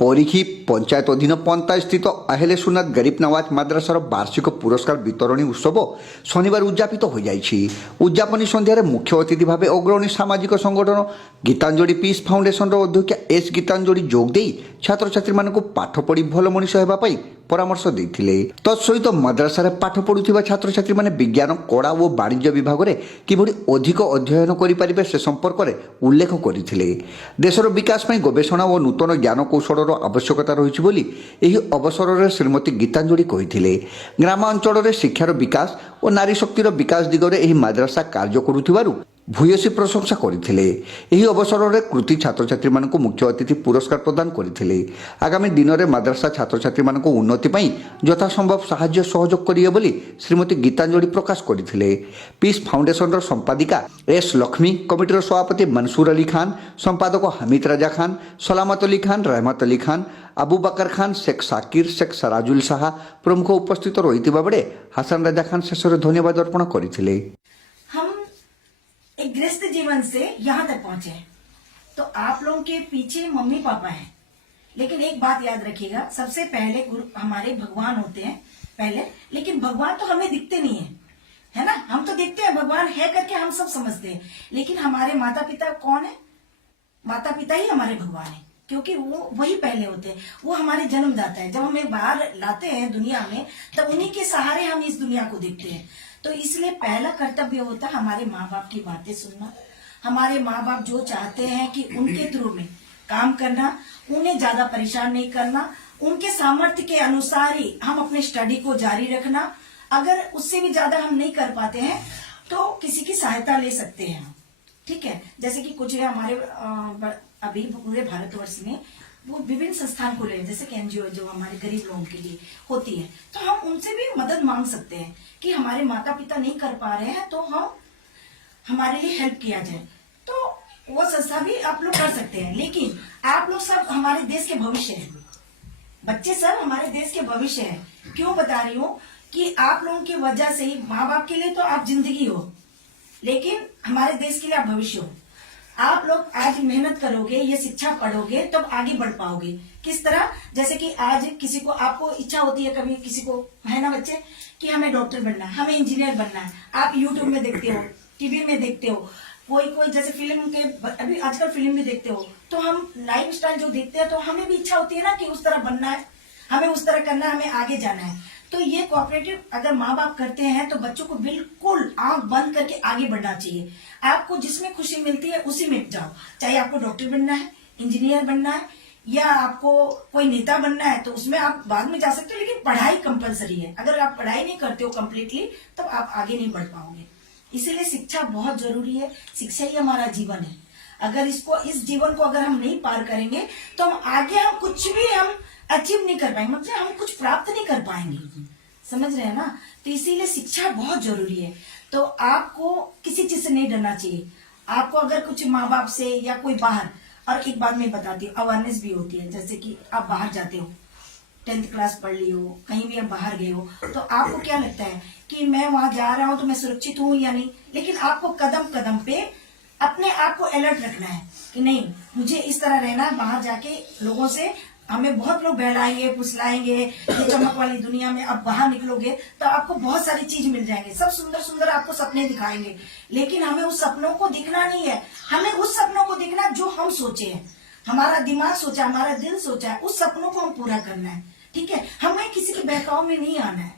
परिखी पंचायत अधीन पंता स्थित अहेलेसुनाथ गरीब नवाज माद्रासार वार्षिक पुरस्कार वितरणी उत्सव शनिवार उद्यापित हो जाइछि। उद्यापनी संध्यारे मुख्य अतिथि भाव अग्रणी सामाजिक संगठन गीतांजलि पीस फाउंडेशन अध्यक्ष एस गीतांजलि जोग देई छात्र छात्री मानकु पाठ पढ़ी भल मनीष हेबा पई परामर्श देथिले। तत्सहित मद्रासा पाठ पढ़ुथिबा छात्र छात्री माने विज्ञान कला और वाणिज्य विभाग में किभଳି अधिक अध्ययन करिपारिबे से संपर्क में उल्लेख करथिले। देशर विकास में गवेषणा और नूतन ज्ञान कौशल आवश्यकता रही बोली एही अवसर में श्रीमती गीतांजलि कहिथिले। ग्रामांचल में शिक्षार विकास और नारी शक्तिर विकास दिगरे एही मद्रासा कार्य करुथिबारु भूयसी प्रशंसा करथिले। एही अवसर में कृति छात्र छात्री मानकु मुख्य अतिथि पुरस्कार प्रदान करथिले। आगामी दिन में मद्रासा छात्र छात्री मानकु उन्नति पई यथासंभव साहाय्य सहयोग करिए बोली श्रीमती गीतांजलि प्रकाश करथिले। पीस फाउंडेशन संपादिका एस लक्ष्मी, कमिटीर सभापति मंसूर अली खान, संपादक हमीद राजा खान, सलामत अली खान, रहमत अली खान, अबू बकर खान, शेख साकिर, शेख सराजुल शाह प्रमुख उपस्थित रहिथिबा बेले हसन राजा खान शेषर धन्यवाद अर्पण करथिले। एक गृहस्थ जीवन से यहाँ तक पहुंचे तो आप लोगों के पीछे मम्मी पापा हैं, लेकिन एक बात याद रखिएगा, सबसे पहले गुरु हमारे भगवान होते हैं पहले, लेकिन भगवान तो हमें दिखते नहीं है ना। हम तो दिखते हैं भगवान है करके हम सब समझते हैं, लेकिन हमारे माता पिता कौन है? माता पिता ही हमारे भगवान है, क्योंकि वो वही पहले होते हैं, वो हमारे जन्मदाता है। जब हमें बाहर लाते हैं दुनिया में तब उन्हीं के सहारे हम इस दुनिया को देखते हैं। तो इसलिए पहला कर्तव्य होता है हमारे माँ बाप की बातें सुनना। हमारे माँ बाप जो चाहते हैं कि उनके थ्रू में काम करना, उन्हें ज्यादा परेशान नहीं करना, उनके सामर्थ्य के अनुसार ही हम अपने स्टडी को जारी रखना। अगर उससे भी ज्यादा हम नहीं कर पाते हैं तो किसी की सहायता ले सकते हैं, ठीक है। जैसे कि कुछ हमारे अभी पूरे भारतवर्ष में वो विभिन्न संस्थान खुले हैं, जैसे कि एनजीओ जो हमारे गरीब लोगों के लिए होती है, तो हम उनसे भी मदद मांग सकते हैं कि हमारे माता पिता नहीं कर पा रहे हैं तो हम हमारे लिए हेल्प किया जाए, तो वो संस्था भी आप लोग कर सकते हैं। लेकिन आप लोग सब हमारे देश के भविष्य हैं, बच्चे सब हमारे देश के भविष्य हैं। क्यों बता रही हूँ कि आप लोगों की वजह से ही माँ बाप के लिए तो आप जिंदगी हो, लेकिन हमारे देश के लिए आप भविष्य हो। आप लोग आज मेहनत करोगे, ये शिक्षा पढ़ोगे तब आगे बढ़ पाओगे। किस तरह? जैसे कि आज किसी को आपको इच्छा होती है, कभी किसी को है ना बच्चे कि हमें डॉक्टर बनना है, हमें इंजीनियर बनना है। आप यूट्यूब में देखते हो, टीवी में देखते हो, कोई जैसे फिल्म के अभी आजकल फिल्म में देखते हो, तो हम लाइफ स्टाइल जो देखते हैं तो हमें भी इच्छा होती है ना कि उस तरह बनना है, हमें उस तरह करना है, हमें आगे जाना है। तो ये कोऑपरेटिव अगर माँ बाप करते हैं तो बच्चों को बिल्कुल आंख बंद करके आगे बढ़ना चाहिए। आपको जिसमें खुशी मिलती है उसी में जाओ, चाहे आपको डॉक्टर बनना है, इंजीनियर बनना है, या आपको कोई नेता बनना है तो उसमें आप बाद में जा सकते हो, लेकिन पढ़ाई कंपलसरी है। अगर आप पढ़ाई नहीं करते हो कम्प्लीटली तब आप आगे नहीं बढ़ पाओगे। इसीलिए शिक्षा बहुत जरूरी है। शिक्षा ही हमारा जीवन है। अगर इस जीवन को अगर हम नहीं पार करेंगे तो हम आगे हम कुछ भी हम अचीव नहीं कर पाएंगे, मतलब हम कुछ प्राप्त नहीं कर पाएंगे। समझ रहे हैं ना? तो इसीलिए शिक्षा बहुत जरूरी है। तो आपको किसी चीज से नहीं डरना चाहिए। आपको अगर कुछ माँ बाप से या कोई बाहर, और एक बात मैं बताती हूँ, अवेयरनेस भी होती है। जैसे कि आप बाहर जाते हो, 10th क्लास पढ़ ली हो, कहीं भी आप बाहर गए हो, तो आपको क्या लगता है कि मैं वहां जा रहा हूँ तो मैं सुरक्षित हूँ या नहीं। लेकिन आपको कदम कदम पे अपने आप को अलर्ट रखना है कि नहीं, मुझे इस तरह रहना है। बाहर जाके लोगों से हमें बहुत लोग बहलाएंगे, फुसलाएंगे, ये चमक वाली दुनिया में अब बाहर निकलोगे तो आपको बहुत सारी चीज मिल जाएंगे, सब सुंदर सुंदर आपको सपने दिखाएंगे। लेकिन हमें उस सपनों को दिखना नहीं है, हमें उस सपनों को दिखना जो हम सोचे हैं, हमारा दिमाग सोचा, हमारा दिल सोचा है, उस सपनों को हम पूरा करना है, ठीक है। हमें किसी के बहकाव में नहीं आना है।